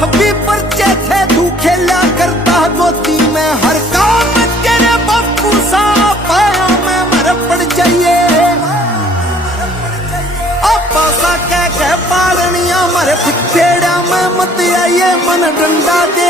सभी पर्चे थे तू खेला करता गोदी में हर काम तेरे बापू सा पाया मैं मर पड़ जाइए पासा कह के पालनिया मर फिटेड़ा में मत आइए मन डंडा दे